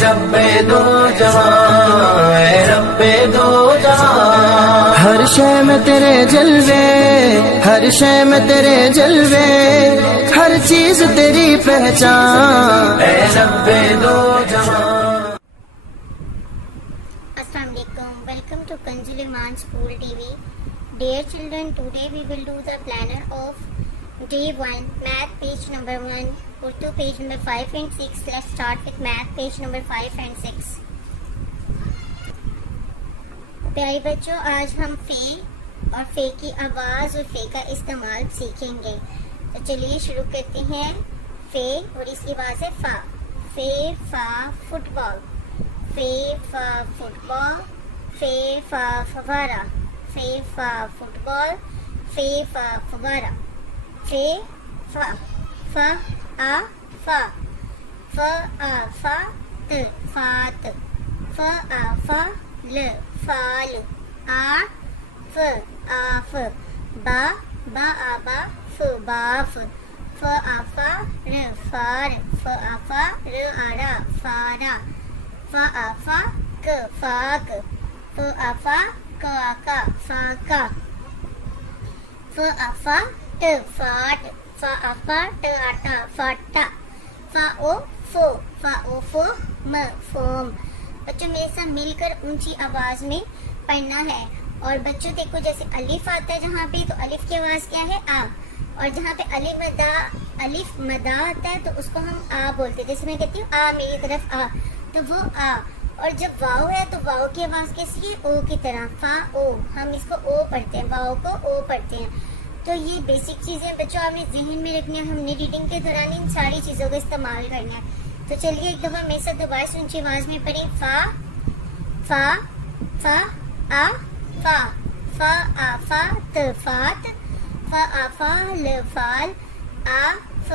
रब्बे दो जहां, ऐ रब्बे दो जहां। हर शय में तेरे जलवे, हर शय में तेरे जलवे, हर चीज तेरी पहचान, ऐ रब्बे दो जहां। Assalamualaikum. Welcome to Kanzul Iman School TV. Dear children, today we will do the planner of day 1, math page number 1, Urdu page number 5 and 6. Let's start with math page number 5 and 6. प्यारे बच्चों, आज हम फे और फे की आवाज़ और फे का इस्तेमाल सीखेंगे। तो चलिए शुरू करते हैं। फे और इसकी आवाज़ है फा। फे फा फुटबॉल, फे फा फुटबॉल, फे फा फवारा, फे फा फुटबॉल, फे फा फवारा, फे फा फा आ फा, फ आ फा त फात, फ आ फा ल फाल, आ फ आफ, बा बा आ बा फ बाफ, फ आ फा र फार, फ आ फा र आ रा फारा, फ आ फा क फाक, फ आ फा क आ का फाका, फ आ फा ट फाट, फ आ फा ट आटा फाटा, फा ओ फो म फोम। बच्चों मेरे साथ मिलकर ऊंची आवाज में पढ़ना है। और बच्चों देखो, जैसे अलिफ आता है जहाँ पे, तो अलिफ की आवाज क्या है? आ। और जहाँ पे अलिफ मदा आता है तो उसको हम आ बोलते हैं। जैसे मैं कहती हूँ आ मेरी तरफ आ, तो वो आ। और जब वाव है तो वाव की आवाज कैसी है? ओ की तरह, फा ओ। हम इसको ओ पढ़ते हैं, वाव को ओ पढ़ते हैं। तो ये बेसिक चीजें बच्चों आपने जहन में रखनी है। हमने रीडिंग के दौरान इन सारी चीजों का इस्तेमाल करना है। तो चलिए एक दफा मेरे साथ दोबारा से ऊंची आवाज में पढ़े। फा फा फा आ फा, फा आ फा त फात, फा आ फा ल फाल, आ फ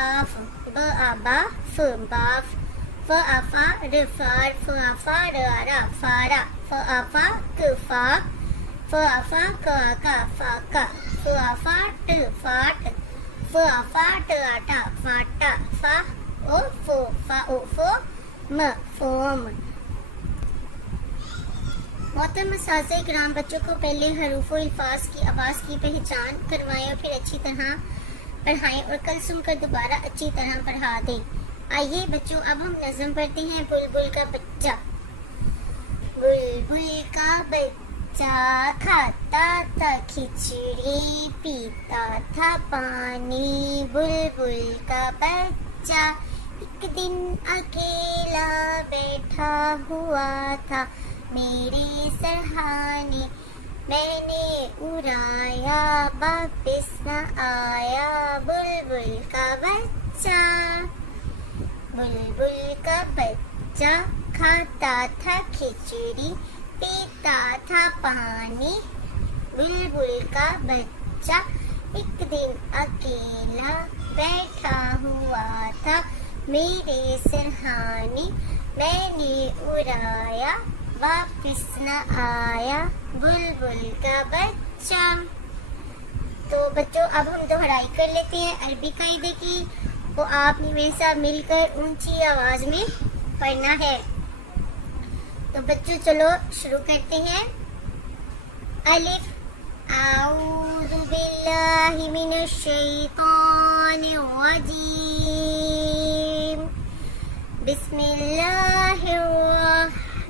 आफ, ब आ बा फ बाफ, फ आ फा र फार, फ आ फा र आ रा फारा, फ आ फा क फाक, फ आ फा क आ का फाका, फ आ फा ट फाट, फ आ फा ट आटा फाटा, फा ओ फो म फोम। मोहतरम असातिज़ा किराम, बच्चों को पहले हरूफ और अल्फाज की आवाज़ की पहचान करवाएं और फिर अच्छी तरह पढ़ाएं और कल सुनकर दोबारा अच्छी तरह पढ़ा दें। आइए बच्चों, अब हम नज़म पढ़ते हैं। बुलबुल का बच्चा। बुलबुल का बच्चा खाता था खिचड़ी, पीता था पानी। बुलबुल का बच्चा एक दिन अकेला बैठा हुआ था मेरे सरहाने, मैंने उड़ाया वापिस न आया बुलबुल का बच्चा। बुलबुल का बच्चा खाता था खिचड़ी, पीता था पानी। बुलबुल का बच्चा एक दिन अकेला बैठा हुआ था मेरे सरहाने, मैंने उड़ाया वापिस न आया बुलबुल का बच्चा। तो बच्चों अब हम दोहराई कर लेते हैं अरबी कायदे की। वो आपने मेरे साथ मिलकर ऊंची आवाज में पढ़ना है। तो बच्चों चलो शुरू करते हैं। अलिफ, आऊज़ु बिल्लाहि मिनश शैतानिर रजीम, बिस्मिल्लाहिर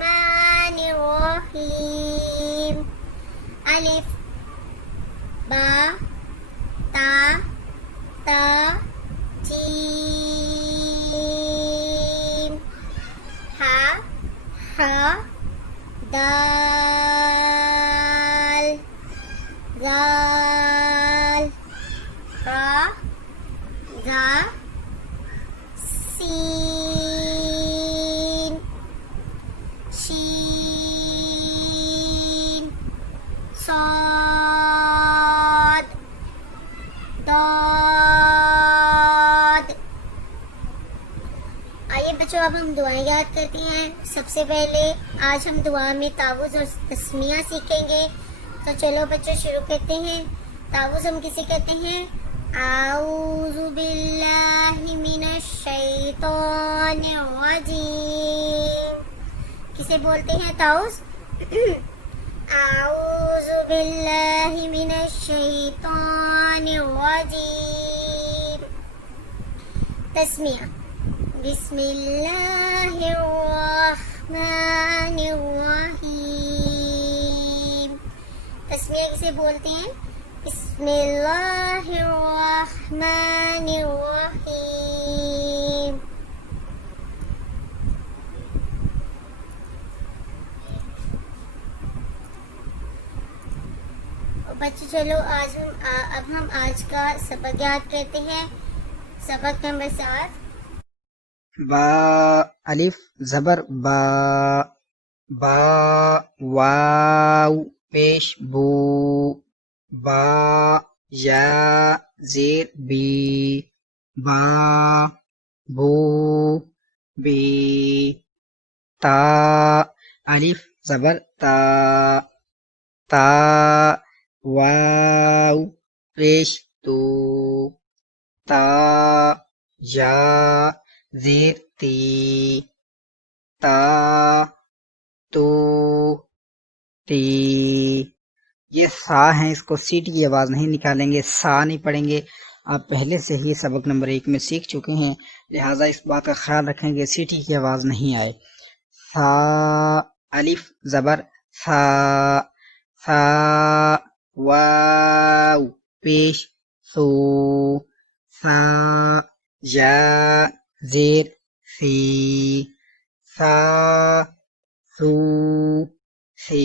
रहमानिर रहीम। अलिफ, बा ता ता जीम, हा हा दाल जाल, रा जा सीन, शीन, साद, दाद। आइए बच्चों, अब हम दुआएं याद करते हैं। सबसे पहले आज हम दुआ में तावुज़ और तस्मिया सीखेंगे। तो चलो बच्चों शुरू करते हैं। तावुज़ हम किसे कहते हैं? आऊज़ु बिल्लाहि मिनश शैतानिर रजीम। किसे बोलते हैं ताउस? आऊज़ु बिल्लाहि मिनश शैतानिर रजीम। तस्मिया बिस्मिल्लाहिर रहमानिर रहीम। तस्मिया किसे बोलते हैं? बिस्मिल्लाहिर रहमानिर रहीम। बच्चों चलो अब हम आज का सबक याद करते हैं। सबक नंबर 7। बा अलिफ जबर बा, बा वाव पेश बू, बा या जेर बी, बा बू बी, ता अलिफ जबर ता, ता वाव पेश तू, ता या जेर ती, ता तो ती। ये सा है, इसको सीट की आवाज नहीं निकालेंगे, सा नहीं पढ़ेंगे। आप पहले से ही सबक नंबर 1 में सीख चुके हैं, लिहाजा इस बात का ख्याल रखेंगे सीटी की आवाज नहीं आए। सा अलिफ जबर सा, सा वाव पेश सो, सा या जेर सी, सा सू सी।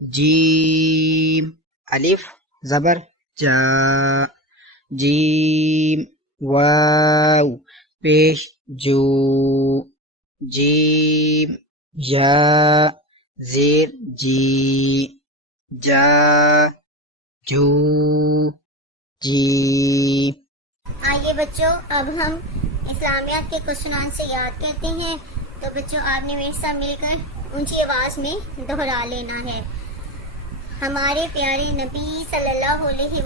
जीम अलिफ जबर जा, जीम वाव पेश जो, जीम या जेर जी, जा जू जी। आइए बच्चों अब हम इस्लामियात के क्वेश्चन आंसर याद करते हैं। तो बच्चों आपने मेरे साथ मिलकर ऊंची आवाज में दोहरा लेना है। हमारे प्यारे नबी सल्लल्लाहु अलैहि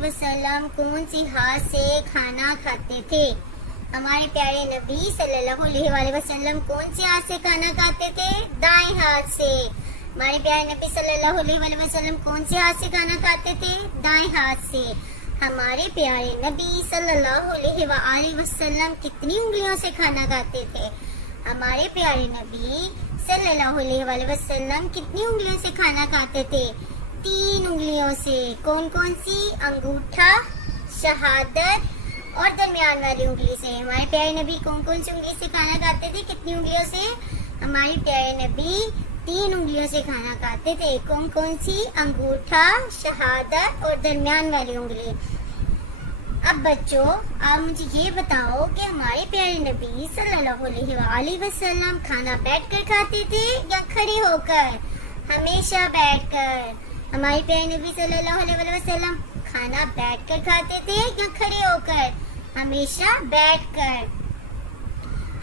वसल्लम कौन सी हाथ से खाना खाते थे? हमारे प्यारे नबी सल्लल्लाहु अलैहि वसल्लम कौन सी हाथ से खाना खाते थे? दाएं हाथ से। हमारे प्यारे नबी सल्लल्लाहु अलैहि वसल्लम कौन से हाथ से खाना खाते थे? दाएं हाथ से। हमारे प्यारे नबी सल्लल्लाहु अलैहि वसल्लम कितनी उंगलियों से खाना खाते थे? हमारे प्यारे नबी सल्लल्लाहु अलैहि वसल्लम कितनी उंगलियों से खाना खाते थे? 3 उंगलियों से। कौन कौन सी? अंगूठा, शहादत और दरमियान वाली उंगली से। हमारे प्यारे नबी कौन कौन सी उंगली से खाना खाते थे? कितनी उंगलियों से? हमारे प्यारे नबी 3 उंगलियों से खाना खाते थे। कौन कौन सी? अंगूठा, शहादत और दरमियान वाली उंगली। अब बच्चों आप मुझे ये बताओ कि हमारे प्यारे नबी सल्लल्लाहु अलैहि वसल्लम खाना बैठकर खाते थे या खड़े होकर? हमेशा बैठकर। हमारे प्यारे नबी सल्लल्लाहु अलैहि वसल्लम खाना बैठकर खाते थे या खड़े होकर? हमेशा बैठकर।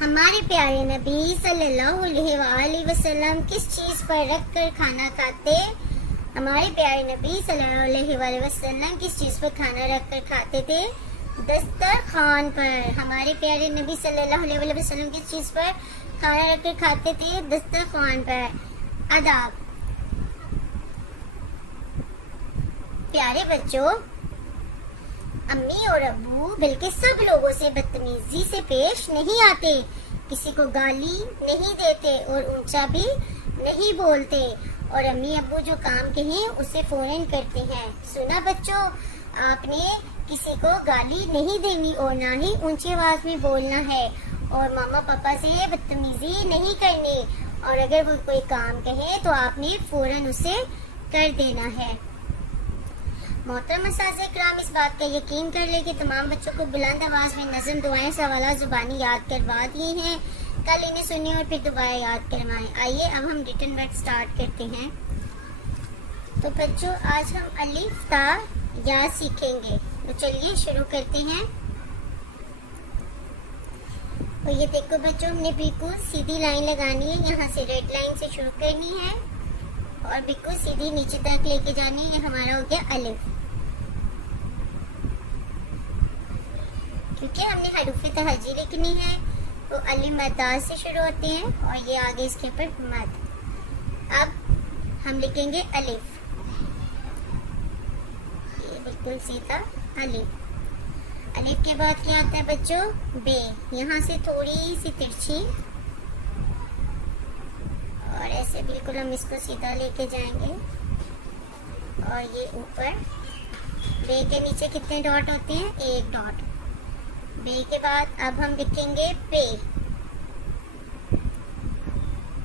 हमारे प्यारे नबी सल्लल्लाहु अलैहि वसल्लम किस चीज पर रखकर खाना खाते? हमारे प्यारे नबी सल्लल्लाहु अलैहि वसल्लम किस चीज पर खाना रखकर खाते थे? दस्तरखान पर। हमारे प्यारे नबी सल्लल्लाहु अलैहि वसल्लम किस चीज पर खाना रखकर खाते थे? दस्तरखान पर। अदाब। प्यारे बच्चों अम्मी और अब्बू बल्कि सब लोगों से बदतमीजी से पेश नहीं आते, किसी को गाली नहीं देते और ऊंचा भी नहीं बोलते, और अम्मी अब्बू जो काम कहें उसे फौरन करते हैं। सुना बच्चों, आपने किसी को गाली नहीं देनी और ना ही ऊंची आवाज में बोलना है, और मामा पापा से बदतमीजी नहीं करनी, और अगर वो कोई काम कहे तो आपने फौरन उसे कर देना है। मोहतरम असातिज़ा किराम, इस बात का यकीन कर ले कि तमाम बच्चों को बुलंद आवाज में नज़म, दुआएं, सवालात ज़ुबानी याद करवा दिए हैं। कल इन्हें सुनिए और फिर दोबारा याद करवाएं। आइए अब हम रिटन वर्क स्टार्ट करते हैं। तो बच्चों आज हम अलिफ ता या सीखेंगे, तो चलिए शुरू करते हैं। तो ये देखो बच्चों, हमने बिल्कुल सीधी लाइन लगानी है, यहाँ से रेड लाइन से शुरू करनी है और बिल्कुल सीधी नीचे तक लेके जानी है। हमारा हो गया अलिफ। क्योंकि हमने हरूफ तहजी लिखनी है वो अलिफ मद्दार से शुरू होते हैं और ये आगे इसके ऊपर मद। अब हम लिखेंगे अलिफ, ये बिल्कुल सीधा अलिफ। अलिफ के बाद क्या आता है बच्चों? बे। यहाँ से थोड़ी सी तिरछी और ऐसे बिल्कुल हम इसको सीधा लेके जाएंगे और ये ऊपर। बे के नीचे कितने डॉट होते हैं? एक डॉट। बे के बाद अब हम लिखेंगे पे,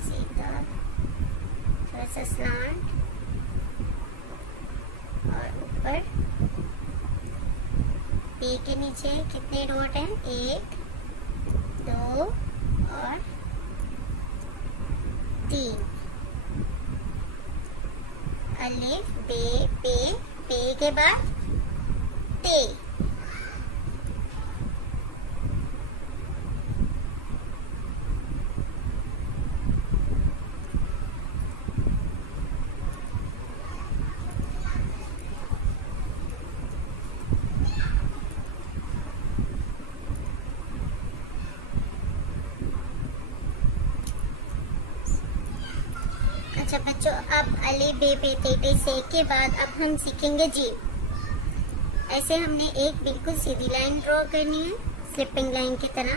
सीधा थोड़ा सा स्लांट और ऊपर। पे के नीचे कितने डॉट हैं? 1 2 और 3। अलिफ बे पे, पे के बाद ते। अच्छा बच्चों, अब अलिफ बे पे ते ते से के बाद अब हम सीखेंगे जीम। ऐसे हमने एक बिल्कुल सीधी लाइन ड्रॉ करनी है, स्लिपिंग लाइन की तरह।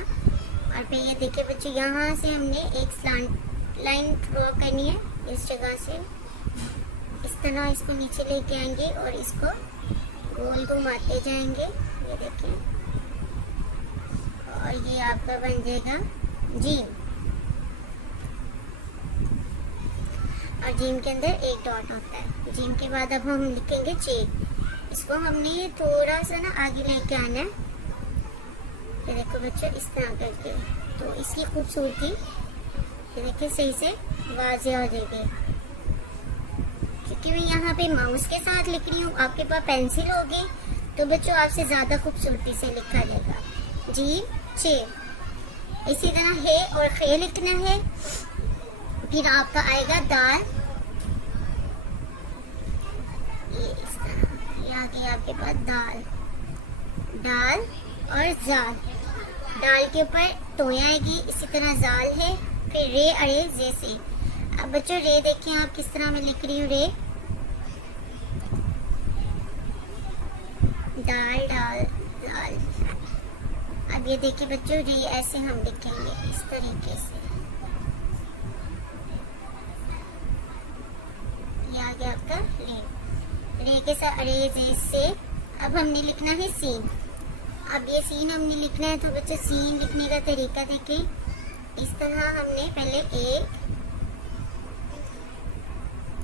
और फिर ये देखिए बच्चों, यहाँ से हमने एक स्लांट लाइन ड्रॉ करनी है इस जगह से। इस तरह इसको नीचे लेके आएंगे और इसको गोल घुमाते जाएंगे, ये देखिए। और ये आपका बन जाएगा जीम। और जीम के अंदर एक डॉट होता है। जीम के बाद अब हम लिखेंगे जे। इसको हमने थोड़ा सा ना आगे लेके आना है, ये देखो बच्चों, इस तरह करके। तो इसकी खूबसूरती ये देखिए सही से वाज़ेह हो जाएगी। क्योंकि मैं यहाँ पे माउस के साथ लिख रही हूँ, आपके पास पेंसिल होगी तो बच्चों आपसे ज़्यादा खूबसूरती से लिखा जाएगा। जी चे। इसी तरह है और खे लिखना है। फिर आपका आएगा दाल, ये इस तरह। ये आ गई आपके पास दाल, दाल और जाल। दाल के ऊपर तोया आएगी, इसी तरह जाल है। फिर रे अरे जे से। अब बच्चों रे देखिए आप किस तरह मैं लिख रही हूँ। रे दाल दाल दाल। अब ये देखिए बच्चों, रे ऐसे हम लिखेंगे इस तरीके से। ये आ गया आपका रे। रे के साथ अरे जे से। अब हमने लिखना है सीन। अब ये सीन हमने लिखना है, तो बच्चे सीन लिखने का तरीका देखिए। इस तरह हमने पहले एक,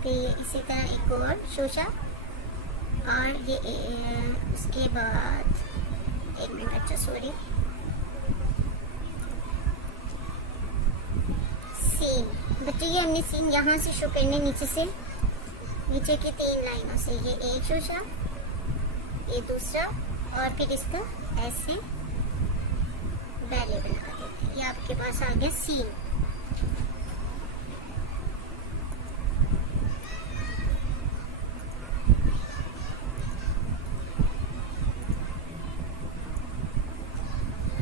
फिर इसी तरह एक और शोशा, और ये उसके बाद एक मिनट बच्चा सॉरी, सीन। बच्चे ये हमने सीन यहाँ से शुरू करने, नीचे से, नीचे की 3 लाइनों से। ये एक शोशा, ये दूसरा, और फिर इसका ऐसे बैले बना देते हैं। ये आपके पास आ गया सीन।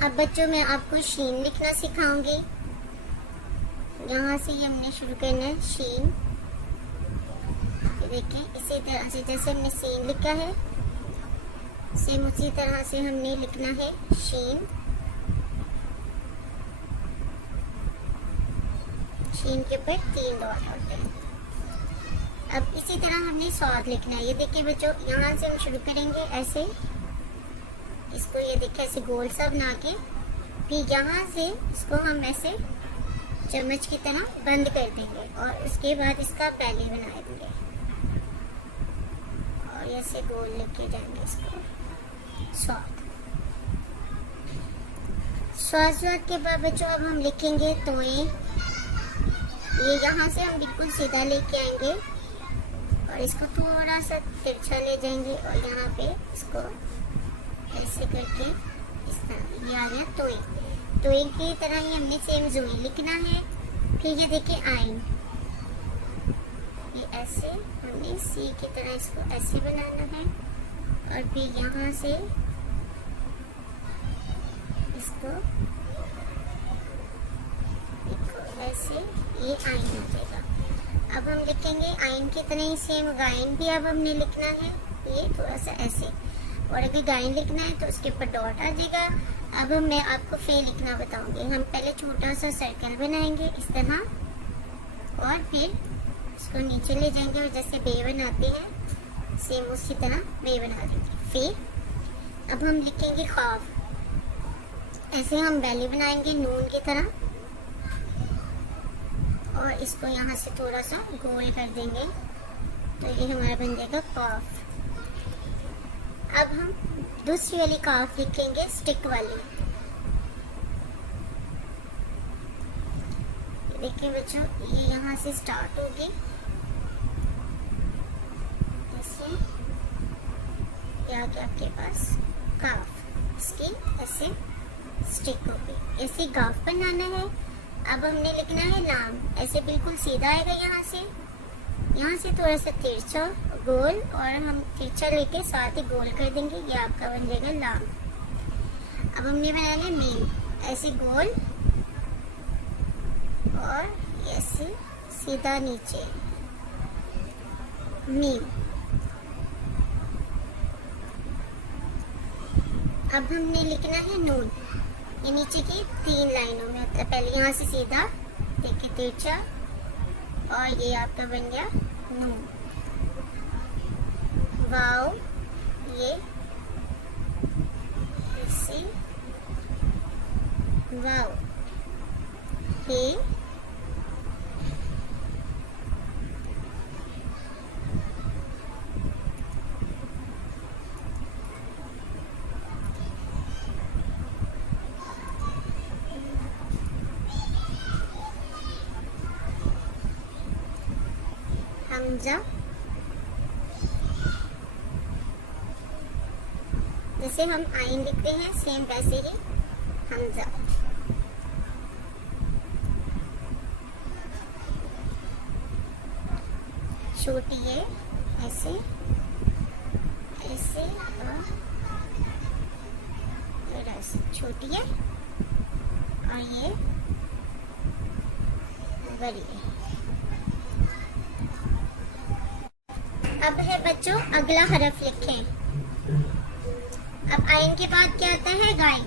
अब बच्चों मैं आपको शीन लिखना सिखाऊंगी। यहाँ से ये हमने शुरू करना है शीन। देखिए इसी तरह से जैसे हमने सीन लिखा है, सेम उसी तरह से हमने लिखना है शीन। शीन के ऊपर 3 डॉट होते हैं। अब इसी तरह हमने स्वाद लिखना है। ये देखिए बच्चों, यहाँ से हम शुरू करेंगे ऐसे, इसको ये देखिए ऐसे गोल सा बना के, फिर यहाँ से इसको हम ऐसे चम्मच की तरह बंद कर देंगे और उसके बाद इसका पहले बना देंगे और ऐसे गोल लेके जाएंगे इसको। स्वाद स्वाद स्वाद के बाद बच्चों अब हम लिखेंगे तोए। ये यहाँ से हम बिल्कुल सीधा लेके आएंगे और इसको थोड़ा सा तिरछा ले जाएंगे और यहाँ पे इसको ऐसे करके इस तरह, ये आ गया तोए। तोए की तरह ही हमने सेम जोए लिखना है। फिर ये देखिए आइन, ये ऐसे हमने सी की तरह इसको ऐसे बनाना है और फिर यहाँ से इसको ऐसे ये आइन हो जाएगा। अब हम लिखेंगे आइन की तरह ही सेम गाइन भी अब हमने लिखना है, ये थोड़ा सा ऐसे, और अगर गाइन लिखना है तो उसके ऊपर डॉट आ जाएगा। अब मैं आपको फे लिखना बताऊंगी। हम पहले छोटा सा सर्कल बनाएंगे इस तरह, और फिर इसको नीचे ले जाएंगे और जैसे बे बनाते हैं सेम उसी तरह बे बना देंगे फे। अब हम लिखेंगे खौफ, ऐसे हम बैली बनाएंगे नून की तरह, और इसको यहाँ से थोड़ा सा गोल कर देंगे तो ये हमारा बन जाएगा कॉफ। अब हम दूसरी वाली काफ लिखेंगे स्टिक वाली। देखिए बच्चों, ये यहाँ से स्टार्ट होगी ऐसे, या क्या आपके पास काफ, इसकी ऐसे स्टिक होगी, ऐसे गाफ बनाना है। अब हमने लिखना है लाम, ऐसे बिल्कुल सीधा आएगा यहाँ से थोड़ा सा तिरछा गोल, और हम तिरछा लेके साथ ही गोल कर देंगे, ये आपका बन जाएगा लाम। अब हमने बनाना है मीम, ऐसे गोल और ऐसे सीधा नीचे मीम। अब हमने लिखना है नून, ये नीचे की 3 लाइनों में होता है। पहले यहाँ से सीधा देखिए तिरछा, और ये आपका बन गया नून। वाव, ये ऐसे वाव, हे हमजा, जैसे हम आइन लिखते हैं सेम वैसे ही हमजा। छोटी है ऐसे ऐसे, और ऐसे छोटी है, और ये बड़ी है। अब है बच्चों अगला हरफ लिखें। अब आइन के बाद क्या आता है गाइन।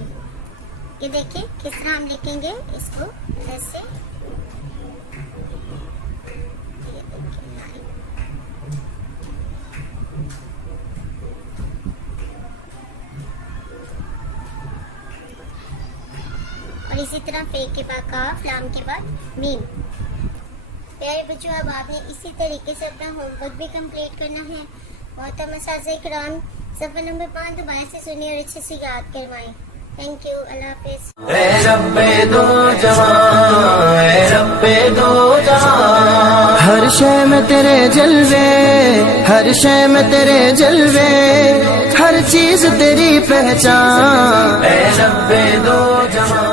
ये देखिए किस तरह हम लिखेंगे इसको, ऐसे ये देखिए गाइन। और इसी तरह फे के बाद काफ, लाम के बाद मीम। प्यारे बच्चों, अब आपने इसी तरीके से अपना होमवर्क भी कंप्लीट करना है। और मसाज़े इकराम सफ़ा नंबर 5 दोबारा से सुनिए और अच्छे से याद करवाएं। थैंक यू, अल्लाह हाफिज़। ए रब्बे दो जहां, ए रब्बे दो जहां, हर शय में तेरे जलवे, हर शय में तेरे जलवे, हर चीज तेरी पहचान। ए रब्बे दो जहां।